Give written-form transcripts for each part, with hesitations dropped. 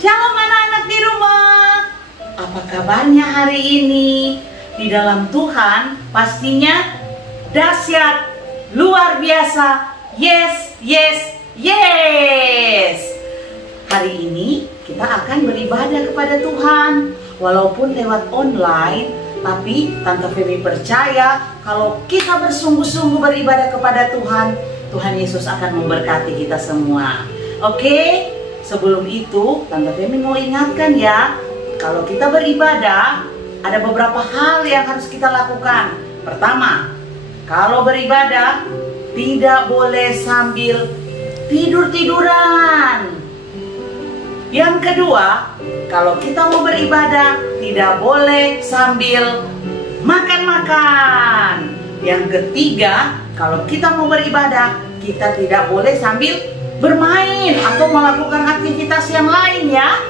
Shalom anak-anak di rumah. Apa kabarnya hari ini? Di dalam Tuhan pastinya dahsyat, luar biasa. Yes, yes, yes. Hari ini kita akan beribadah kepada Tuhan. Walaupun lewat online, tapi Tante Femi percaya kalau kita bersungguh-sungguh beribadah kepada Tuhan, Tuhan Yesus akan memberkati kita semua. Oke? Sebelum itu, Tante Femi mau ingatkan ya, kalau kita beribadah, ada beberapa hal yang harus kita lakukan. Pertama, kalau beribadah, tidak boleh sambil tidur-tiduran. Yang kedua, kalau kita mau beribadah, tidak boleh sambil makan-makan. Yang ketiga, kalau kita mau beribadah, kita tidak boleh sambil bermain atau melakukan aktivitas yang lain ya.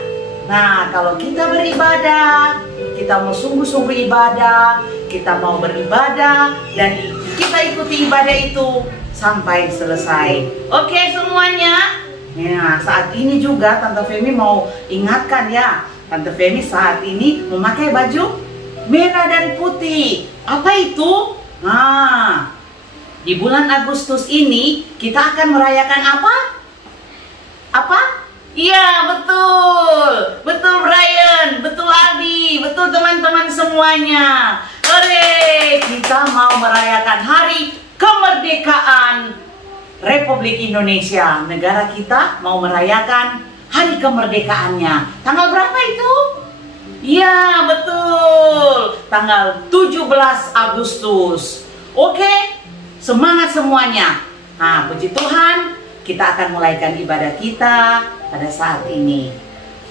Nah, kalau kita beribadah, kita mau sungguh-sungguh ibadah, kita mau beribadah dan kita ikuti ibadah itu sampai selesai. Oke semuanya? Nah, saat ini juga Tante Femi mau ingatkan ya, Tante Femi saat ini memakai baju merah dan putih. Apa itu? Nah, di bulan Agustus ini kita akan merayakan apa? Apa? Iya, betul. Betul Brian, betul Adi, betul teman-teman semuanya. Hore, kita mau merayakan hari kemerdekaan Republik Indonesia. Negara kita mau merayakan hari kemerdekaannya. Tanggal berapa itu? Iya, betul. Tanggal 17 Agustus. Oke, semangat semuanya. Nah, puji Tuhan, kita akan mulaikan ibadah kita pada saat ini.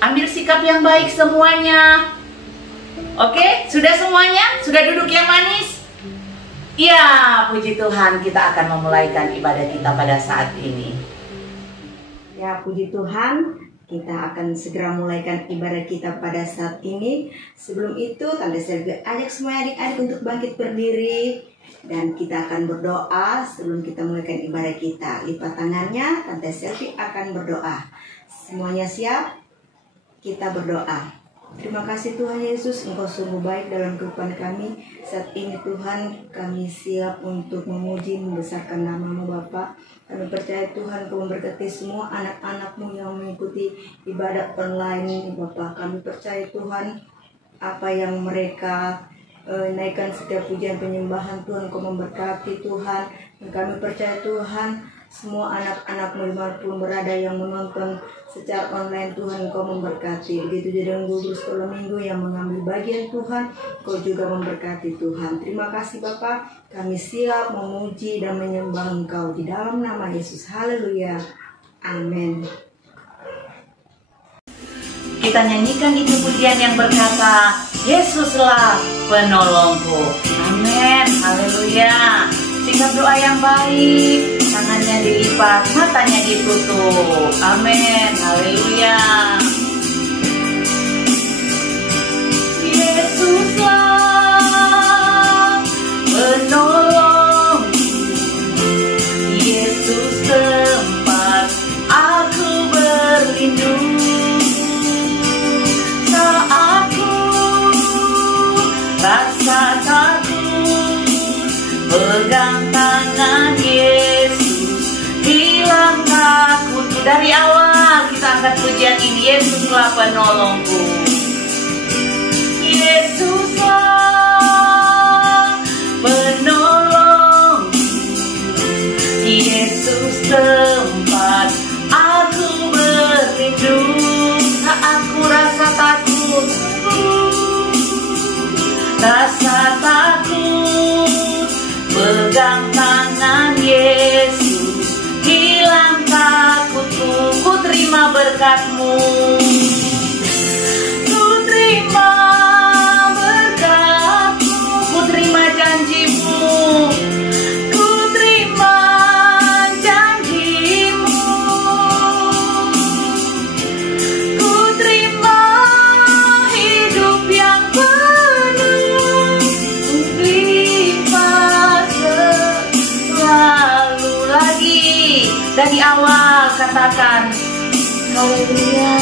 Ambil sikap yang baik semuanya. Oke, sudah semuanya? Sudah duduk yang manis? Iya, puji Tuhan, kita akan memulaikan ibadah kita pada saat ini. Ya, puji Tuhan, kita akan segera mulaikan ibadah kita pada saat ini. Sebelum itu, Tante Selvi ajak semua adik-adik untuk bangkit berdiri. Dan kita akan berdoa sebelum kita mulaikan ibadah kita. Lipat tangannya, Tante Selvi akan berdoa. Semuanya siap? Kita berdoa. Terima kasih Tuhan Yesus, Engkau sungguh baik dalam kehidupan kami. Saat ini Tuhan, kami siap untuk memuji, membesarkan nama-Mu Bapa. Kami percaya Tuhan, Kau memberkati semua anak-anak-Mu yang mengikuti ibadah online ini Bapa. Kami percaya Tuhan, apa yang mereka naikkan setiap pujian penyembahan Tuhan, Kau memberkati Tuhan. Dan kami percaya Tuhan, semua anak-anak-Mu dimanapun berada yang menonton secara online Tuhan, Kau memberkati. Begitu juga dengan guru sekolah minggu yang mengambil bagian Tuhan, Kau juga memberkati Tuhan. Terima kasih Bapa, kami siap memuji dan menyembah Engkau di dalam nama Yesus. Haleluya, amin. Kita nyanyikan itu pujian yang berkata, Yesuslah penolongku. Amin, haleluya. Sikap doa yang baik, tangannya dilipat, matanya ditutup. Amin, haleluya. Yesuslah penolongku, Yesus tempat aku berlindung. Rasa takut, pegang tangan Yesus, hilang takut. Dari awal kita angkat pujian ini, Yesuslah penolongku. Yesuslah penolongku, Yesus tempat aku berlindung. Tak aku rasa takut, rasa takut, pegang tangan Yesus, hilang takutku. Ku terima berkat-Mu, ku terima berkat-Mu, ku terima janji-Mu, ku terima janji-Mu, ku terima hidup yang dari awal katakan, Haleluya.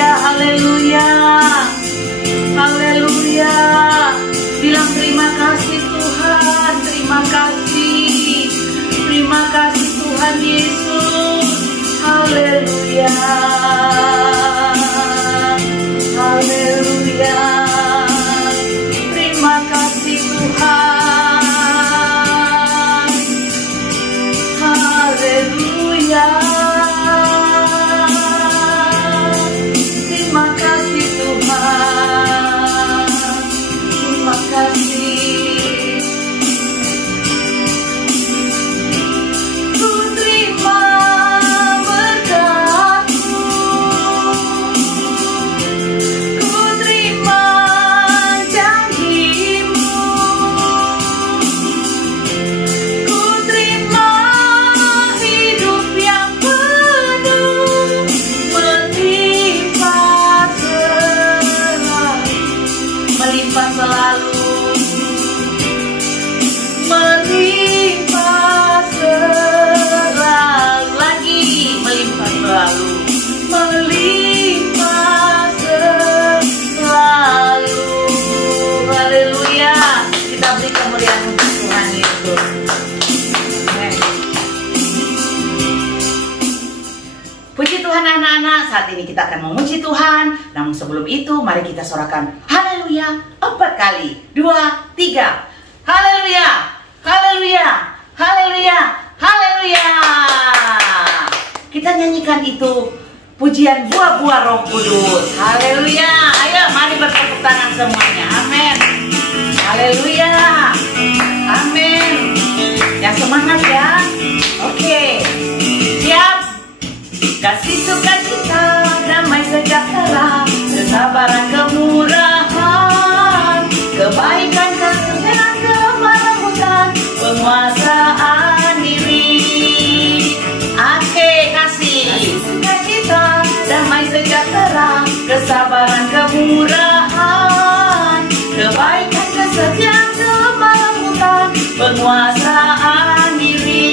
haleluya, haleluya, haleluya. Bilang terima kasih Tuhan, terima kasih. Terima kasih Tuhan Yesus. Haleluya. Haleluya. Terima kasih Tuhan. Haleluya. Terima kasih Tuhan. Terima kasih. Ku terima berkat-Mu. Ku terima janji-Mu. Ku terima hidup yang penuh melimpah selalu, melimpah selalu lagi, melimpah selalu, melimpah selalu. Haleluya. Kita beri kemuliaan untuk Tuhan Yesus. Amen. Puji Tuhan anak-anak, saat ini kita akan memuji Tuhan. Namun sebelum itu mari kita sorakan haleluya 4 kali. 2, 3. Haleluya, haleluya, haleluya, haleluya. Kita nyanyikan itu pujian buah-buah Roh Kudus. Haleluya. Ayo mari bertepuk tangan semuanya. Amin. Haleluya. Amin. Yang semangat ya. Oke. Siap. Kasih sukacita, damai sejahtera, kesabaran, kemurahan, kebaikan, kesucian, kelembutan, penguasaan diri. Oke, kasih sukacita, damai sejahtera, kesabaran, kemurahan, kebaikan, kesucian, kelembutan, penguasaan diri.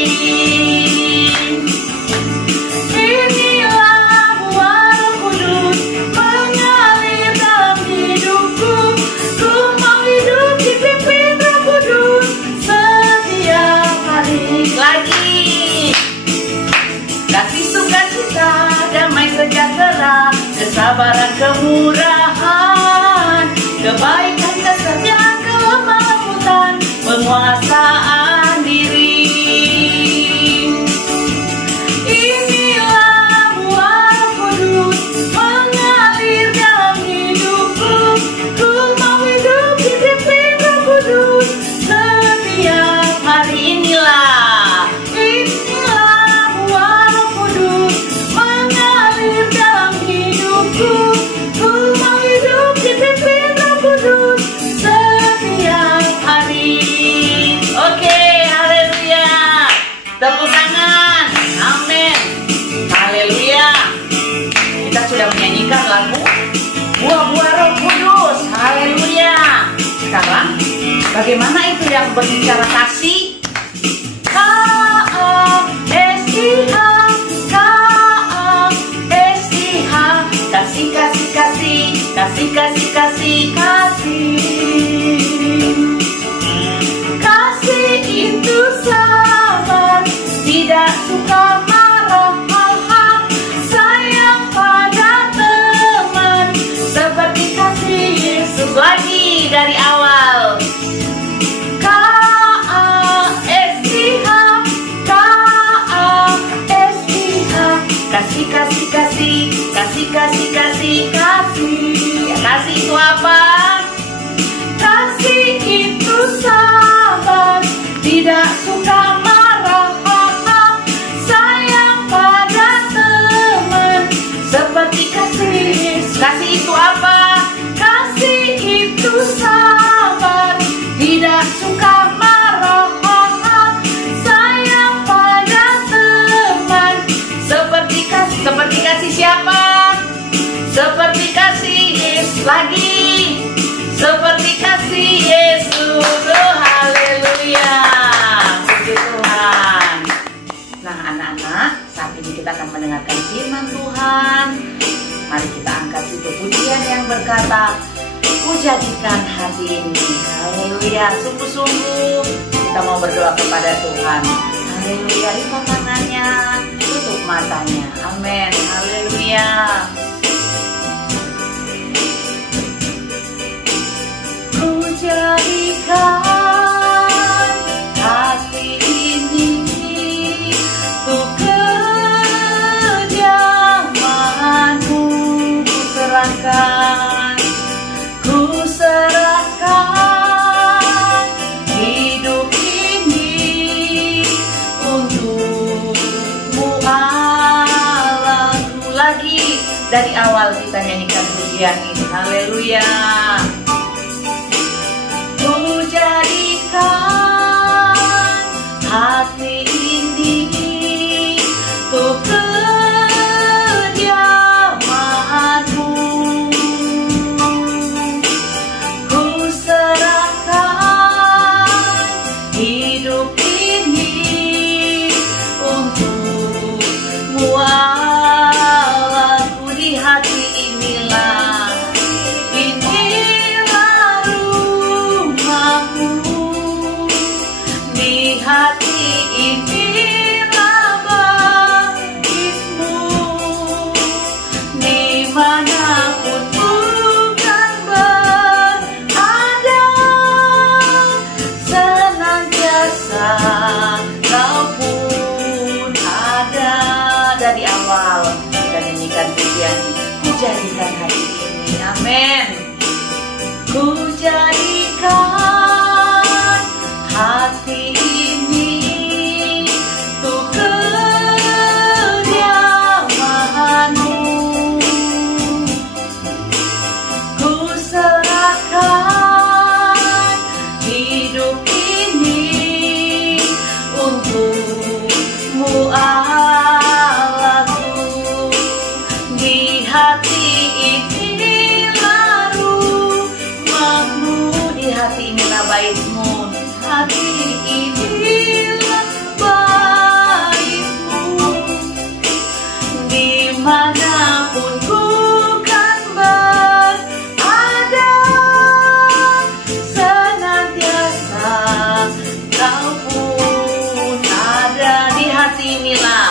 Sejahtera, kesabaran, kemurahan, kebaikan, kesetiaan, kelembutan, penguasaan diri. Inilah buah Roh Kudus mengalir dalam hidupku. Ku mau hidup dipimpin Roh Kudus setiap hari. Inilah buah Roh Kudus dalam hidupku. Ku mau hidup dipimpin Roh Kudus setiap hari. Oke, haleluya. Tepuk tangan. Amin. Haleluya. Kita sudah menyanyikan lagu buah-buah Roh Kudus. Haleluya. Sekarang bagaimana itu yang berbicara kasih? Kasih, kasih, kasih, kasih, kasih, kasih, kasih. Kasih itu sabar, tidak suka marah, sayang pada teman, seperti kasih Yesus. Lagi dari awal. Kasih, kasih, kasih, kasih, kasih, kasih, kasih. Kasih itu apa? Kasih itu sabar, tidak suka marah, sayang pada teman, seperti kasih. Kasih itu apa? Kasih itu sabar, tidak suka marah, sayang pada teman, seperti kasih. Seperti kasih siapa? Seperti kasih Yesus. Lagi seperti kasih Yesus. Oh, haleluya. Puji Tuhan. Nah, anak-anak, saat ini kita akan mendengarkan firman Tuhan. Mari kita angkat itu pujian yang berkata, ku jadikan hati ini. Haleluya. Sungguh-sungguh kita mau berdoa kepada Tuhan. Haleluya. Lipat tangannya, tutup matanya. Amin. Haleluya. Ku jadikan hati ini untuk kediaman-Mu. Ku serahkan hidup ini untuk-Mu, Allahku. Lagi dari awal kita nyanyikan pujian ini. Haleluya. Ku jadikan hati ini untuk kediaman-Mu. Ku serahkan hidup ini untuk-Mu, Allahku. Di hati inilah rumahku, di hati inilah bait-Mu, dimanapun Tuhan berada, senantiasa Kau pun ada. Dari awal kita nyanyikan pujian, ku jadikan hati ini. Amin. Ku jadikan hati ini untuk kediaman-Mu. Ku serahkan hidup ini untuk-Mu, Allahku. Di hati inilah rumah-Mu, di hati inilah bait-Mu, hati inilah bait-Mu, dimanapun ku kan berada, senantiasa Kau pun ada. Di hati inilah,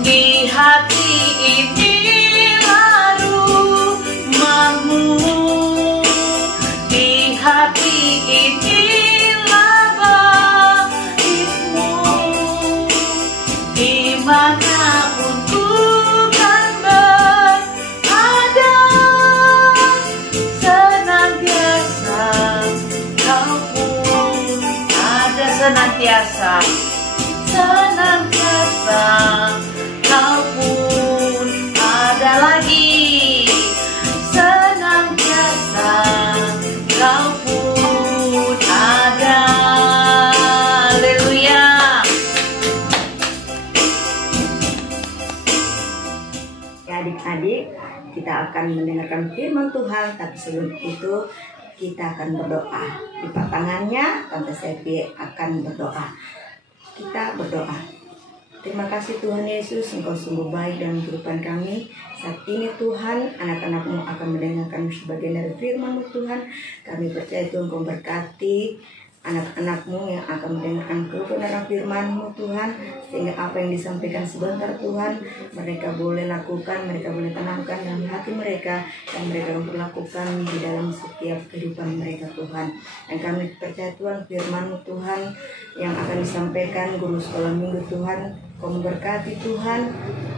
di hati inilah rumah-Mu, di hati inilah bait-Mu, dimanapun ku kan berada, senantiasa Kau pun ada. Senantiasa, senantiasa Kau pun ada. Lagi, senantiasa Kau pun ada. Haleluya. Adik-adik, kita akan mendengarkan firman Tuhan, tapi sebelum itu kita akan berdoa. Lipat tangannya, Tante Selvi akan berdoa. Kita berdoa. Terima kasih Tuhan Yesus, Engkau sungguh baik dalam kehidupan kami. Saat ini Tuhan, anak-anak-Mu akan mendengarkan sebagian dari firman-Mu Tuhan. Kami percaya Tuhan Engkau berkati anak-anak-Mu yang akan mendengarkan kebenaran firman-Mu Tuhan, sehingga apa yang disampaikan sebentar Tuhan, mereka boleh lakukan, mereka boleh tanamkan dalam hati mereka, dan mereka memperlakukan di dalam setiap kehidupan mereka Tuhan. Dan kami percaya Tuhan, firman-Mu Tuhan yang akan disampaikan guru sekolah minggu Tuhan, Kau memberkati Tuhan,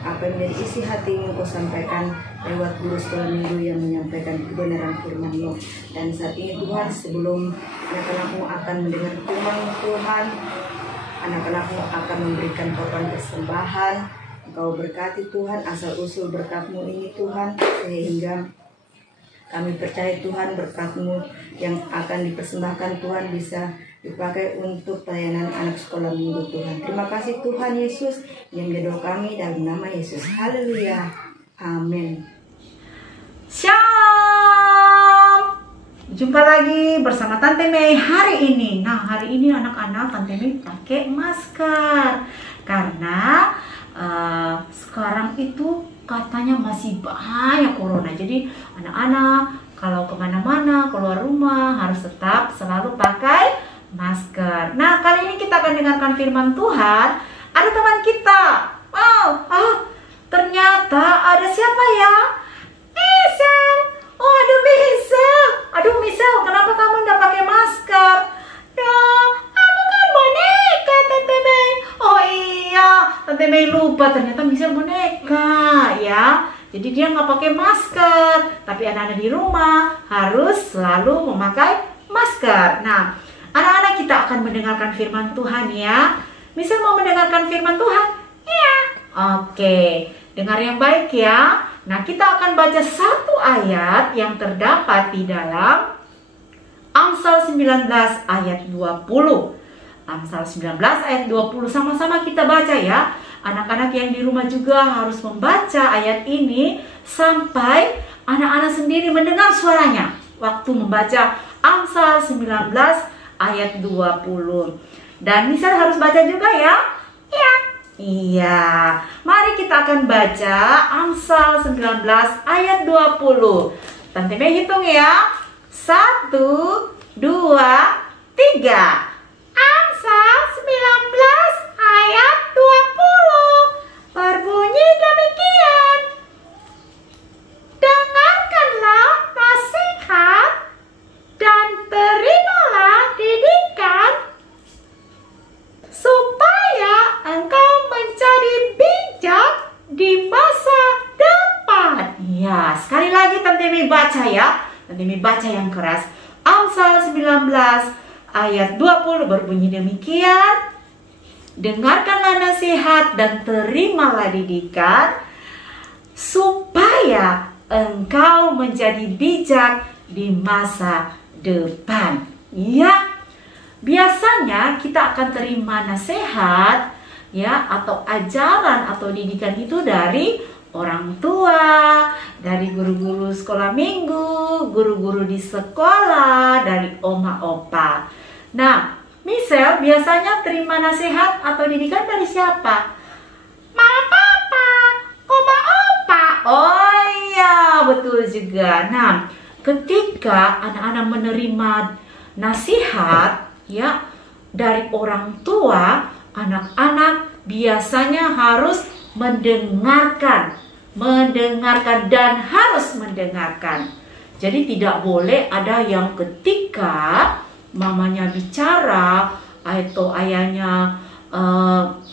apa yang menjadi isi hati-Mu Kau sampaikan lewat guru sekolah minggu yang menyampaikan kebenaran firman-Mu. Dan saat ini Tuhan, sebelum anak-anak-Mu akan mendengar firman-Mu Tuhan, anak-anak-Mu akan memberikan korban persembahan. Engkau berkati Tuhan asal usul berkat-Mu ini Tuhan, sehingga kami percaya Tuhan berkat-Mu yang akan dipersembahkan Tuhan bisa dipakai untuk pelayanan anak sekolah minggu Tuhan. Terima kasih Tuhan Yesus yang menjadi kami dalam nama Yesus. Haleluya. Amin. Shalom. Jumpa lagi bersama Tante Mei hari ini. Nah, hari ini anak-anak Tante Mei pakai masker karena sekarang itu katanya masih banyak corona. Jadi anak-anak kalau kemana-mana, keluar rumah harus tetap selalu pakai masker. Nah, kali ini kita akan dengarkan firman Tuhan. Ada teman kita. Ternyata ada siapa ya? Misel. Oh, aduh Misel. Aduh Misel, kenapa kamu nggak pakai masker? Ya, aku kan boneka, Tante Mei. Oh iya, Tante Mei lupa ternyata Misel boneka ya. Jadi dia nggak pakai masker. Tapi anak-anak di rumah harus selalu memakai masker. Nah, anak-anak kita akan mendengarkan firman Tuhan ya. Misel mau mendengarkan firman Tuhan? Iya. Oke, dengar yang baik ya. Nah, kita akan baca satu ayat yang terdapat di dalam Amsal 19 ayat 20. Amsal 19 ayat 20, sama-sama kita baca ya. Anak-anak yang di rumah juga harus membaca ayat ini sampai anak-anak sendiri mendengar suaranya waktu membaca Amsal 19 ayat 20. Dan Misal harus baca juga ya? Iya. Iya. Mari kita akan baca Amsal 19 ayat 20. Tante Mei hitung ya. 1, 2, 3. Amsal 19 ayat 20 berbunyi demikian. Dengarkanlah nasihat dan terimalah didikan supaya engkau menjadi bijak di masa depan. Ya, sekali lagi Tante Mei baca ya. Tante Mei baca yang keras. Amsal 19 ayat 20 berbunyi demikian. Dengarkanlah nasihat dan terimalah didikan supaya engkau menjadi bijak di masa depan. Ya, biasanya kita akan terima nasihat ya atau ajaran atau didikan itu dari orang tua, dari guru-guru sekolah minggu, guru-guru di sekolah, dari oma opa. Nah, Misel biasanya terima nasihat atau didikan dari siapa? Mama papa, oma opa. Oh iya, betul juga. Nah, ketika anak-anak menerima nasihat ya dari orang tua, anak-anak biasanya harus mendengarkan dan harus mendengarkan. Jadi tidak boleh ada yang ketika mamanya bicara atau ayahnya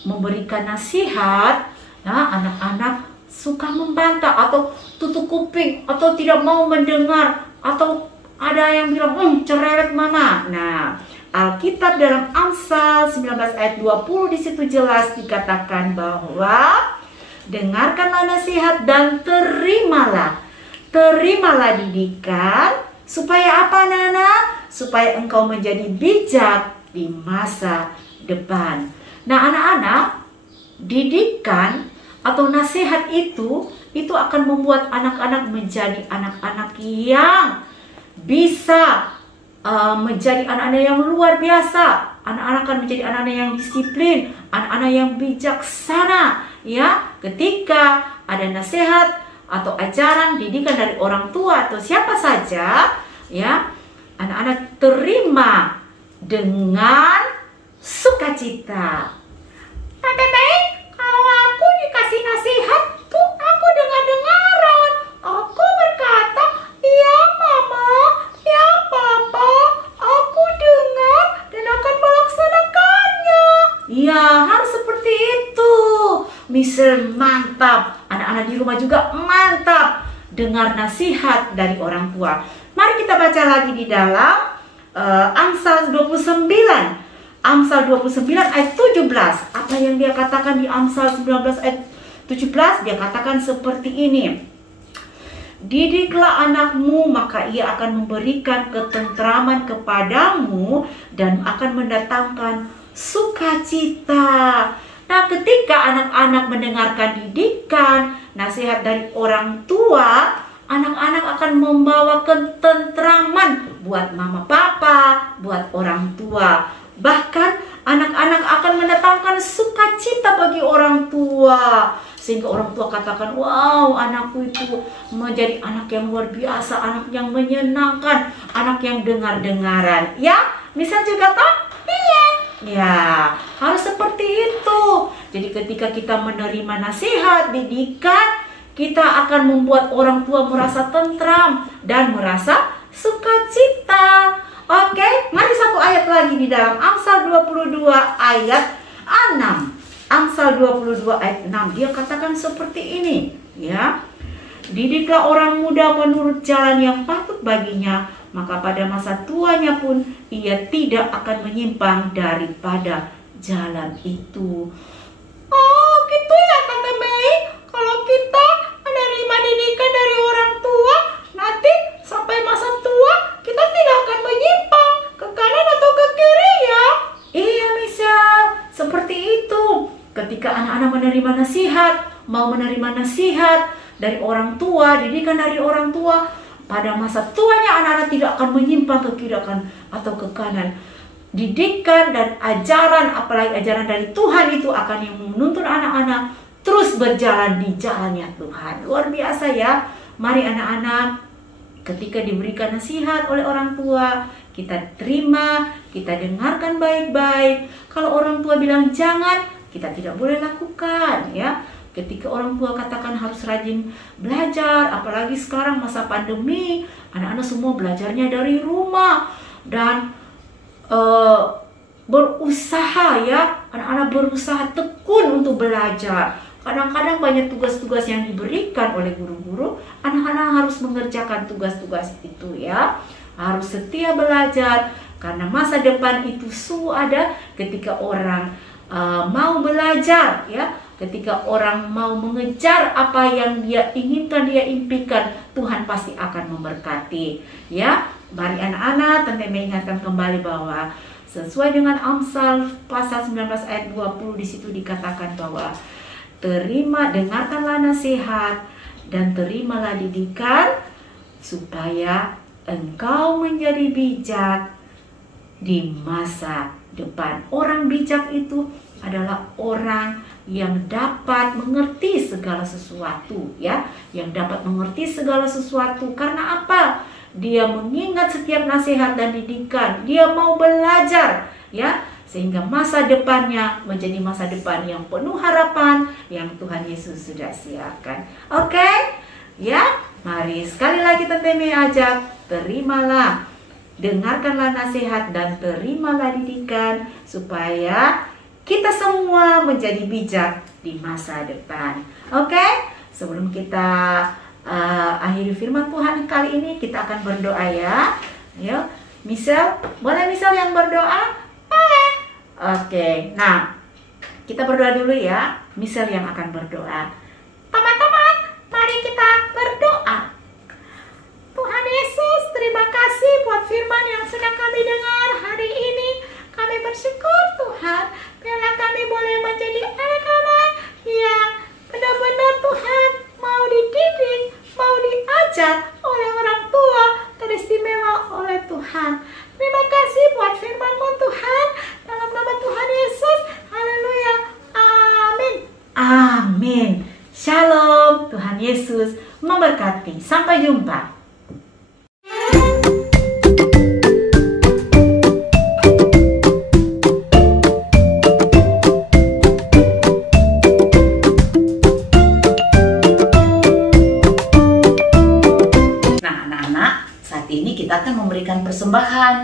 memberikan nasihat, nah anak-anak suka membantah atau tutup kuping atau tidak mau mendengar atau ada yang bilang cerewet mama. Nah, Alkitab dalam Amsal 19 ayat 20 di situ jelas dikatakan bahwa dengarkanlah nasihat dan terimalah didikan supaya apa Nana? Supaya engkau menjadi bijak di masa depan. Nah anak-anak, didikan atau nasihat itu akan membuat anak-anak menjadi anak-anak yang bisa menjadi anak-anak yang luar biasa. Anak-anak akan menjadi anak-anak yang disiplin, anak-anak yang bijaksana. Ya, ketika ada nasihat atau ajaran didikan dari orang tua atau siapa saja, ya, anak-anak terima dengan sukacita. Tante Mei, kalau aku dikasih nasihat tuh aku dengar-dengaran. Aku berkata, "Ya Mama, ya Papa, aku dengar dan akan melaksanakannya." Ya, harus seperti itu. Misal mantap. Anak-anak di rumah juga mantap dengar nasihat dari orang tua. Mari kita baca lagi di dalam Amsal 29. Amsal 29 ayat 17. Apa yang dia katakan di Amsal 19 ayat 17? Dia katakan seperti ini. Didiklah anakmu, maka ia akan memberikan ketentraman kepadamu dan akan mendatangkan sukacita. Nah, ketika anak-anak mendengarkan didikan, nasihat dari orang tua, anak-anak akan membawa ketentraman buat mama papa, buat orang tua. Bahkan anak-anak akan mendatangkan sukacita bagi orang tua. sehingga orang tua katakan, wow, anakku itu menjadi anak yang luar biasa, anak yang menyenangkan, anak yang dengar-dengaran. Ya, misal juga toh? Iya. Ya, harus seperti itu. Jadi ketika kita menerima nasihat, didikan, kita akan membuat orang tua merasa tentram dan merasa sukacita. Oke, mari satu ayat lagi di dalam Amsal 22 ayat 6. Amsal 22 ayat 6, dia katakan seperti ini, ya. Didiklah orang muda menurut jalan yang patut baginya, maka pada masa tuanya pun ia tidak akan menyimpang daripada jalan itu. Oh, gitu ya Tante Mei. Kalau kita menerima didikan dari orang tua, nanti sampai masa tua kita tidak akan menyimpang ke kanan atau ke kiri ya. Iya misal, seperti itu. Ketika anak-anak menerima nasihat, mau menerima nasihat dari orang tua, didikan dari orang tua, pada masa tuanya anak-anak tidak akan menyimpang ke kiri atau ke kanan. Didikan dan ajaran, apalagi ajaran dari Tuhan itu akan yang menuntun anak-anak terus berjalan di jalannya Tuhan. Luar biasa ya. Mari anak-anak, ketika diberikan nasihat oleh orang tua, kita terima, kita dengarkan baik-baik. Kalau orang tua bilang jangan, kita tidak boleh lakukan ya. Ketika orang tua katakan harus rajin belajar, apalagi sekarang masa pandemi, anak-anak semua belajarnya dari rumah dan berusaha ya, anak-anak berusaha tekun untuk belajar. Kadang-kadang banyak tugas-tugas yang diberikan oleh guru-guru, anak-anak harus mengerjakan tugas-tugas itu ya. Harus setia belajar, karena masa depan itu ada ketika orang mau belajar ya. Ketika orang mau mengejar apa yang dia inginkan, dia impikan, Tuhan pasti akan memberkati ya. Mari anak-anak, Tante mengingatkan kembali bahwa sesuai dengan Amsal pasal 19 ayat 20, di situ dikatakan bahwa dengarkanlah nasihat dan terimalah didikan supaya engkau menjadi bijak di masa depan. Orang bijak itu adalah orang yang dapat mengerti segala sesuatu ya, yang dapat mengerti segala sesuatu. Karena apa? Dia mengingat setiap nasihat dan didikan, dia mau belajar ya, sehingga masa depannya menjadi masa depan yang penuh harapan yang Tuhan Yesus sudah siapkan. Oke? Ya, mari sekali lagi Tante Mei ajak, terimalah, dengarkanlah nasihat dan terimalah didikan supaya kita semua menjadi bijak di masa depan. Oke? Sebelum kita akhiri firman Tuhan kali ini, kita akan berdoa ya. Ayo, Misal, boleh Misal yang berdoa? Boleh. Oke, nah kita berdoa dulu ya. Misal yang akan berdoa. Teman-teman, mari kita berdoa. Tuhan Yesus, terima kasih buat firman yang sedang kami dengar hari ini. Kami bersyukur Tuhan, biarlah kami boleh menjadi anak-anak yang benar-benar Tuhan mau dididik, mau diajar oleh orang tua, teristimewa oleh Tuhan. Terima kasih buat firman-Mu Tuhan, dalam nama Tuhan Yesus. Haleluya. Amin. Amin. Shalom. Tuhan Yesus memberkati. Sampai jumpa. Kita akan memberikan persembahan.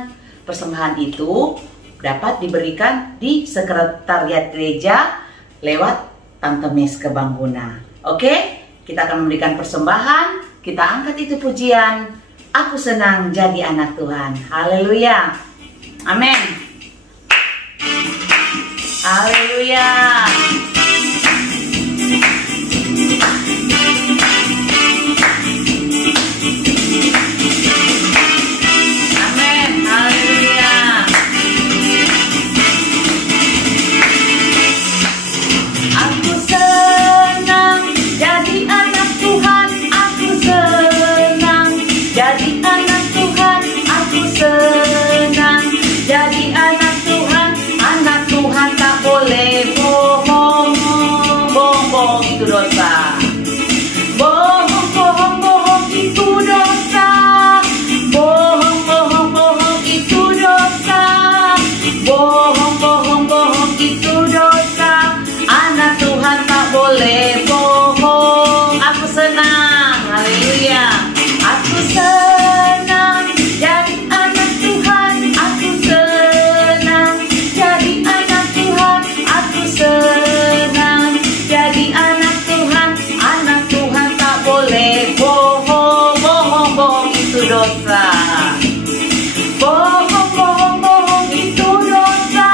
Persembahan itu dapat diberikan di sekretariat gereja lewat Tante Mes Kebangguna. Oke? Kita akan memberikan persembahan. Kita angkat itu pujian. Aku senang jadi anak Tuhan. Haleluya. Amin. Haleluya. Jadi anak Tuhan tak boleh bohong. bohong itu dosa. Bohong, bohong, bohong itu dosa. Bohong, bohong, bohong itu dosa. Bohong, bohong, bohong itu dosa. Anak Tuhan tak boleh bohong. Aku senang, haleluya. Aku senang jadi anak Tuhan. Aku senang jadi anak Tuhan. Aku senang jadi anak Tuhan. Anak Tuhan tak boleh bohong. Bohong, bohong itu dosa. Bohong, bohong, bohong itu dosa.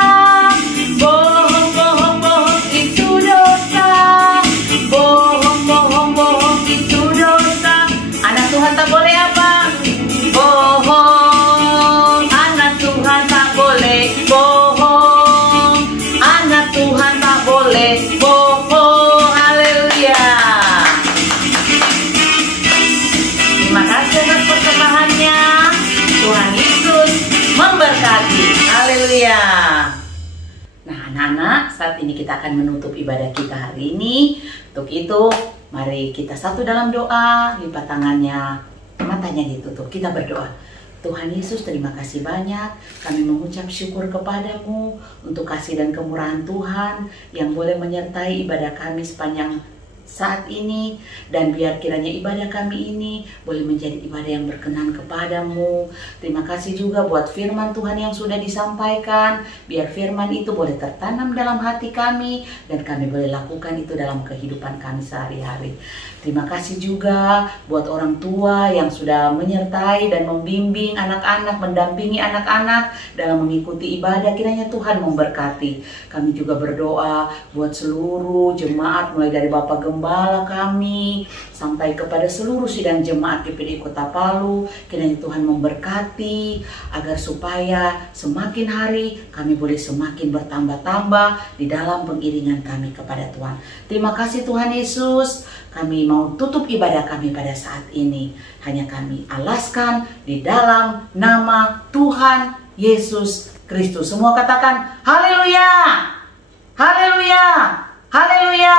Bohong, bohong, bohong itu dosa. Bohong, bohong, bohong itu dosa. Anak Tuhan tak boleh apa? Bohong. Anak Tuhan tak boleh bohong. Anak Tuhan tak boleh bohong. Haleluya. Terima kasih atas persembahannya. Tuhan Yesus memberkati. Haleluya. Nah, anak-anak, saat ini kita akan menutup ibadah kita hari ini. Untuk itu, mari kita satu dalam doa, lipat tangannya, matanya ditutup. Kita berdoa. Tuhan Yesus, terima kasih banyak. Kami mengucap syukur kepadamu untuk kasih dan kemurahan Tuhan yang boleh menyertai ibadah kami sepanjang saat ini, dan biar kiranya ibadah kami ini boleh menjadi ibadah yang berkenan kepadamu. Terima kasih juga buat firman Tuhan yang sudah disampaikan, biar firman itu boleh tertanam dalam hati kami dan kami boleh lakukan itu dalam kehidupan kami sehari-hari. Terima kasih juga buat orang tua yang sudah menyertai dan membimbing anak-anak, mendampingi anak-anak dalam mengikuti ibadah. Kiranya Tuhan memberkati. Kami juga berdoa buat seluruh jemaat, mulai dari Bapak Gembala kami sampai kepada seluruh sidang jemaat GPD Kota Palu. Kiranya Tuhan memberkati agar supaya semakin hari kami boleh semakin bertambah-tambah di dalam pengiringan kami kepada Tuhan. Terima kasih Tuhan Yesus. Kami mau tutup ibadah kami pada saat ini. Hanya kami alaskan di dalam nama Tuhan Yesus Kristus. Semua katakan haleluya. Haleluya. Haleluya.